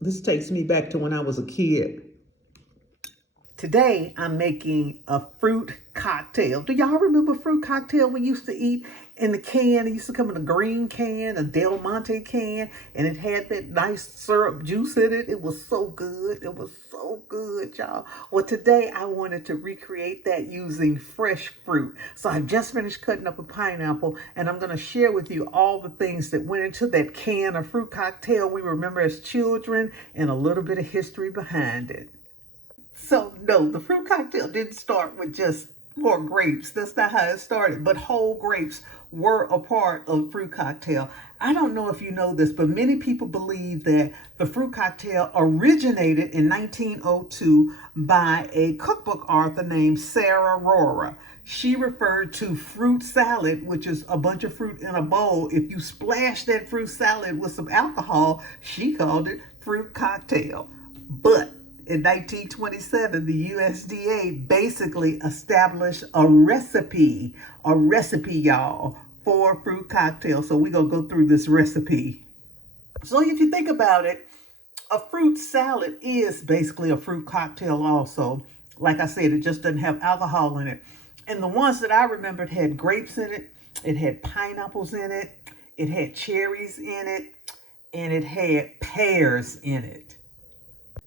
This takes me back to when I was a kid. Today, I'm making a fruit cocktail. Do y'all remember fruit cocktail we used to eat in the can? It used to come in a green can, a Del Monte can, and it had that nice syrup juice in it. It was so good. It was so good, y'all. Well, today I wanted to recreate that using fresh fruit. So I've just finished cutting up a pineapple, and I'm going to share with you all the things that went into that can of fruit cocktail we remember as children and a little bit of history behind it. So no, the fruit cocktail didn't start with just more grapes. That's not how it started. But whole grapes were a part of fruit cocktail. I don't know if you know this, but many people believe that the fruit cocktail originated in 1902 by a cookbook author named Sarah Rora. She referred to fruit salad, which is a bunch of fruit in a bowl. If you splash that fruit salad with some alcohol, she called it fruit cocktail. But in 1927, the USDA basically established a recipe, y'all, for fruit cocktail. So we're going to go through this recipe. So if you think about it, a fruit salad is basically a fruit cocktail also. Like I said, it just doesn't have alcohol in it. And the ones that I remembered had grapes in it, it had pineapples in it, it had cherries in it, and it had pears in it.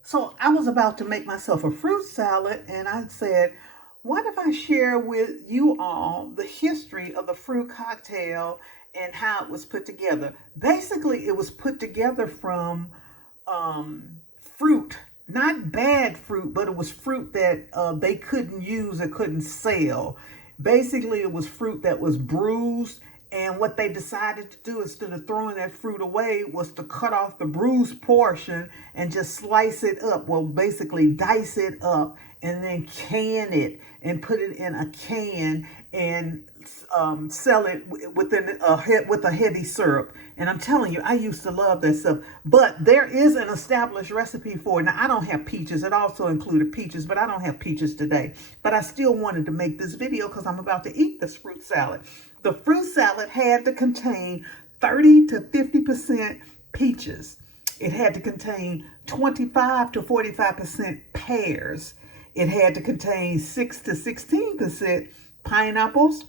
So I was about to make myself a fruit salad, and I said, what if I share with you all the history of the fruit cocktail and how it was put together? Basically, it was put together from fruit, not bad fruit, but it was fruit that they couldn't use or couldn't sell. Basically, it was fruit that was bruised, and what they decided to do instead of throwing that fruit away was to cut off the bruised portion and just slice it up. Well, basically dice it up and then can it and put it in a can and sell it with a heavy syrup. And I'm telling you, I used to love that stuff. But there is an established recipe for it. Now, I don't have peaches. It also included peaches, but I don't have peaches today. But I still wanted to make this video because I'm about to eat this fruit salad. The fruit salad had to contain 30 to 50% peaches. It had to contain 25 to 45% pears. It had to contain 6 to 16% pineapples.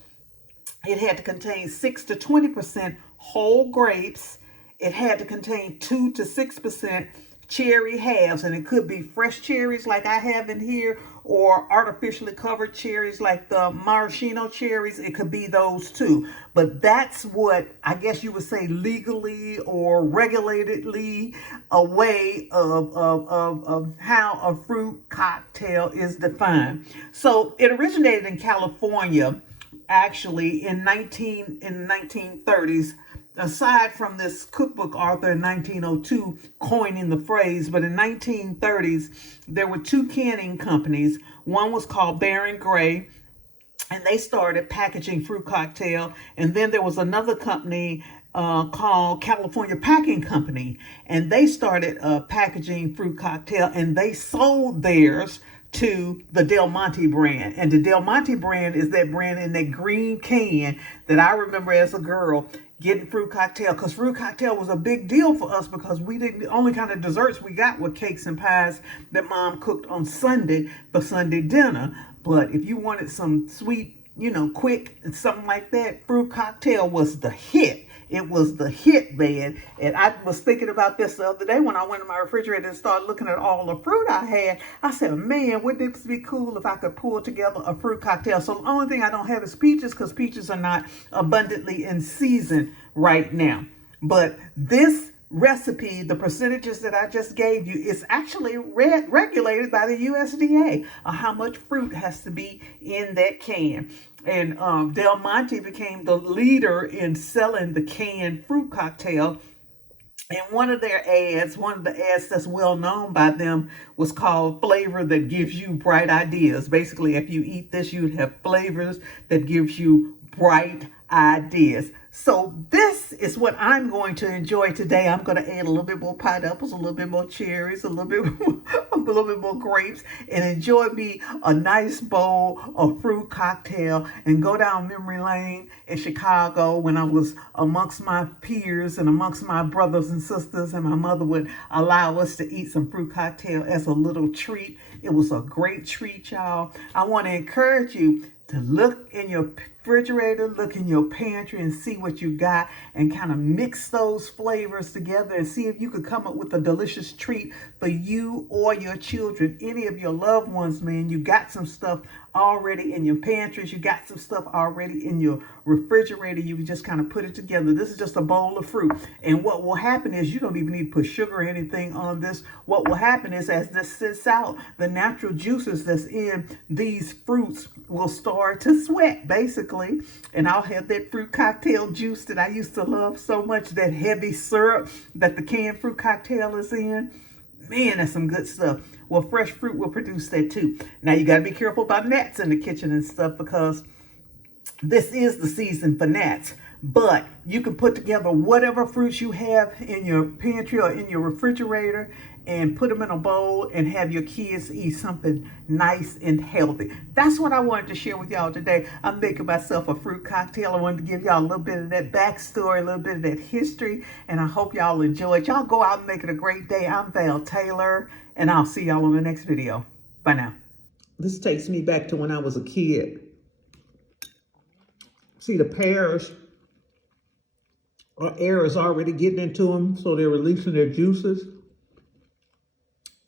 It had to contain 6 to 20% whole grapes. It had to contain 2 to 6% cherry halves, and it could be fresh cherries like I have in here or artificially covered cherries like the maraschino cherries. It could be those too. But that's what I guess you would say legally or regulatedly a way of how a fruit cocktail is defined. So it originated in California actually in the 1930s, aside from this cookbook author in 1902 coining the phrase. But in 1930s, there were two canning companies. One was called Baron Gray, and they started packaging fruit cocktail. And then there was another company called California Packing Company, and they started packaging fruit cocktail, and they sold theirs to the Del Monte brand. And the Del Monte brand is that brand in that green can that I remember as a girl getting fruit cocktail, because fruit cocktail was a big deal for us because we didn't, the only kind of desserts we got were cakes and pies that mom cooked on Sunday for Sunday dinner. But if you wanted some sweet, quick and something like that, fruit cocktail was the hit. It was the hit, man. And I was thinking about this the other day when I went to my refrigerator and started looking at all the fruit I had. I said, man, wouldn't it be cool if I could pull together a fruit cocktail? So the only thing I don't have is peaches because peaches are not abundantly in season right now. But this recipe, the percentages that I just gave you, is actually regulated by the USDA on how much fruit has to be in that can. And Del Monte became the leader in selling the canned fruit cocktail. And one of the ads that's well known by them was called Flavor That Gives You Bright Ideas. Basically, if you eat this, you'd have flavors that gives you bright ideas. So this is what I'm going to enjoy today. I'm going to add a little bit more pineapples, a little bit more cherries, a little bit more, a little bit more grapes, and enjoy me a nice bowl of fruit cocktail and go down memory lane in Chicago when I was amongst my peers and amongst my brothers and sisters, and my mother would allow us to eat some fruit cocktail as a little treat. It was a great treat, y'all. I want to encourage you to look in your refrigerator, look in your pantry and see what you got and kind of mix those flavors together and see if you could come up with a delicious treat for you or your children, any of your loved ones, man. You got some stuff already in your pantries. You got some stuff already in your refrigerator. You can just kind of put it together. This is just a bowl of fruit. And what will happen is you don't even need to put sugar or anything on this. What will happen is as this sits out, the natural juices that's in these fruits will start to sweat, basically. And I'll have that fruit cocktail juice that I used to love so much, that heavy syrup that the canned fruit cocktail is in. Man, that's some good stuff. Well, fresh fruit will produce that too. Now, you got to be careful about gnats in the kitchen and stuff, because this is the season for gnats. But you can put together whatever fruits you have in your pantry or in your refrigerator and put them in a bowl and have your kids eat something nice and healthy. That's what I wanted to share with y'all today. I'm making myself a fruit cocktail. I wanted to give y'all a little bit of that backstory, a little bit of that history, and I hope y'all enjoy it. Y'all go out and make it a great day. I'm Val Taylor, and I'll see y'all on the next video. Bye now. This takes me back to when I was a kid. See, the pears, air is already getting into them, so they're releasing their juices.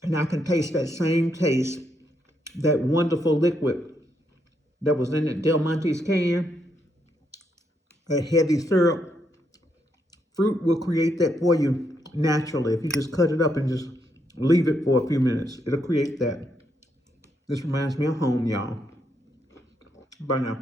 And I can taste that same taste, that wonderful liquid that was in that Del Monte's can, that heavy syrup. Fruit will create that for you naturally. If you just cut it up and just leave it for a few minutes, it'll create that. This reminds me of home, y'all. Bye now.